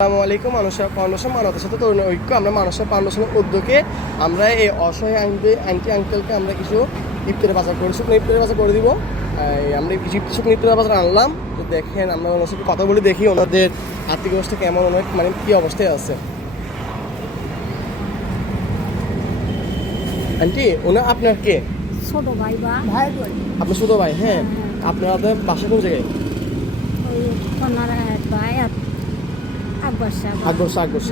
আসসালামু আলাইকুম। মানুষের ফাউন্ডেশন মানবতার সাথে তরুণ ঐক্য। আমরা মানুষের ফাউন্ডেশনের উদ্যোগে আমরা এই অসহায় আন্টি আঙ্কেলকে আমরা কিছু ইফতারের বাজার করি, শুকনো ইফতারের বাজার করে দিব। আমরা কিছু শুকনো ইফতারের বাজার আনলাম। তো দেখেন, আমরা ওনার সাথে কথা বলে দেখি ওনাদের আর্থিক অবস্থা কেমন, ওনার মানে কী অবস্থায় আছে। আন্টি, ওনা আপনার কে? ছোট ভাই বা ভাই বল আপনার ছোটো ভাই? হ্যাঁ। আপনাদের বাসা কোন জায়গায়? ওই ওনার এক ভাই আকবর সাহেব। আকবর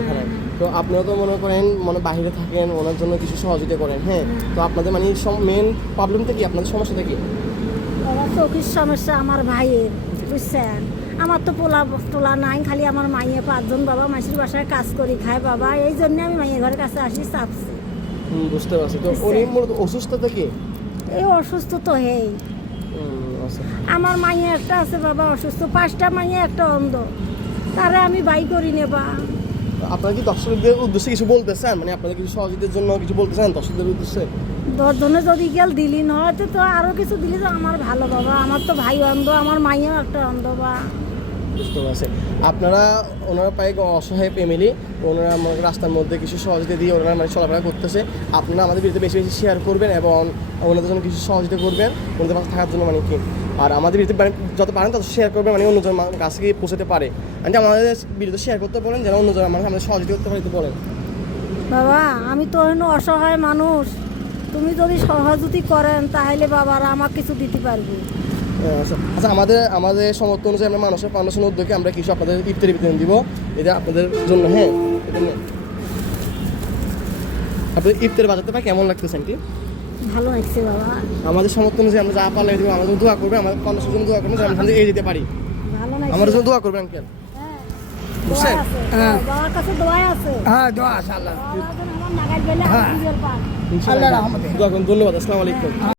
হ্যাঁ। তো আপনারা তো মনে করেন বাইরে থাকেন, ওনার জন্য কিছু সহযোগিতা করেন। হ্যাঁ। তো আপনাদের মানে মেন প্রবলেমটা কি, আপনাদের সমস্যাটা কি? বাবা চোখের সমস্যা আমার ভাইয়ের, বুঝছেন। আমার তো তোলা নাই, খালি আমার মাইয়ে 5 জন বাবা মাসির বাসায় কাজ করি খায় বাবা, এই জন্য আমি মাইয়ের ঘরের কাছে আসি চাপছি। বুঝতে পারছি। তো উনি মূলত অসুস্থতা কি? এই অসুস্থ তো হেই। আমার মাইয়ে একটা আছে বাবা অসুস্থ, 5টা মাইয়ে একটা অন্ধ, তারা আমি বাই করি নেবা। আপনারা কি দর্শকদের উদ্দেশ্যে কিছু বলতে চান, মানে আপনাদের কিছু সহযোগিতার জন্য কিছু বলতে চান দর্শকদের উদ্দেশ্যে? 10 জনে যদি গেল দিলি নয়তো তো আরো কিছু দিলি তো আমার ভালো বাবা। আমার তো ভাই অন্ধ, আমার মাইয়েও একটা অন্ধ বা। বুঝতে পারছি। আপনারা ওনারা প্রায় অসহায় ফ্যামিলি, ওনারা আমাদের রাস্তার মধ্যে কিছু সহযোগিতা দিয়ে ওনারা মানে চলাফেরা করতেছে। আপনারা আমাদের বিরুদ্ধে বেশি বেশি শেয়ার করবেন এবং ওনাদের জন্য কিছু সহযোগিতা করবেন, ওনাদের পাশে থাকার জন্য মানে কি। আর আমাদের বিরুদ্ধে মানে যত পারেন তত শেয়ার করবেন, মানে অন্যজন কাছে গিয়ে পৌঁছাতে পারে। মানে আমাদের বিরুদ্ধে শেয়ার করতে বলেন, যেন অন্যজন আমাদের সহযোগিতা করতে পারে, তো বলেন। বাবা আমি তো হইল অসহায় মানুষ, তুমি যদি সহযোগিতা করেন তাহলে বাবারা আমাকে কিছু দিতে পারবে। আচ্ছা, আমাদের সমর্থন অনুযায়ী আমরা মানুষের ফাউন্ডেশনের উদ্যোগে আমরা কিছু আপনাদের ইফতারি বিতরণ দিব, এটা আপনাদের জন্য। হ্যাঁ, আপনাদের ইফতারি বাজাতে পারে কেমন লাগতেছে আন্টি? ভালো লাগছে বাবা। আমাদের সমর্থন অনুযায়ী আমরা যা পারলে দিব, আমাদের দোয়া করবেন, আমাদের ফাউন্ডেশনের জন্য দোয়া করবেন, আমরা এই দিতে পারি। ভালো লাগছে, আমাদের জন্য দোয়া করবেন আঙ্কেল। হ্যাঁ, বুঝছেন? হ্যাঁ, বাবার কাছে দোয়া আছে। হ্যাঁ, দোয়া আছে আল্লাহ। আমার নাগাল গেলে হ্যাঁ। আমি নিজের পার। আল্লাহর রহমতে। দোয়া করুন। ধন্যবাদ। আসসালামু আলাইকুম।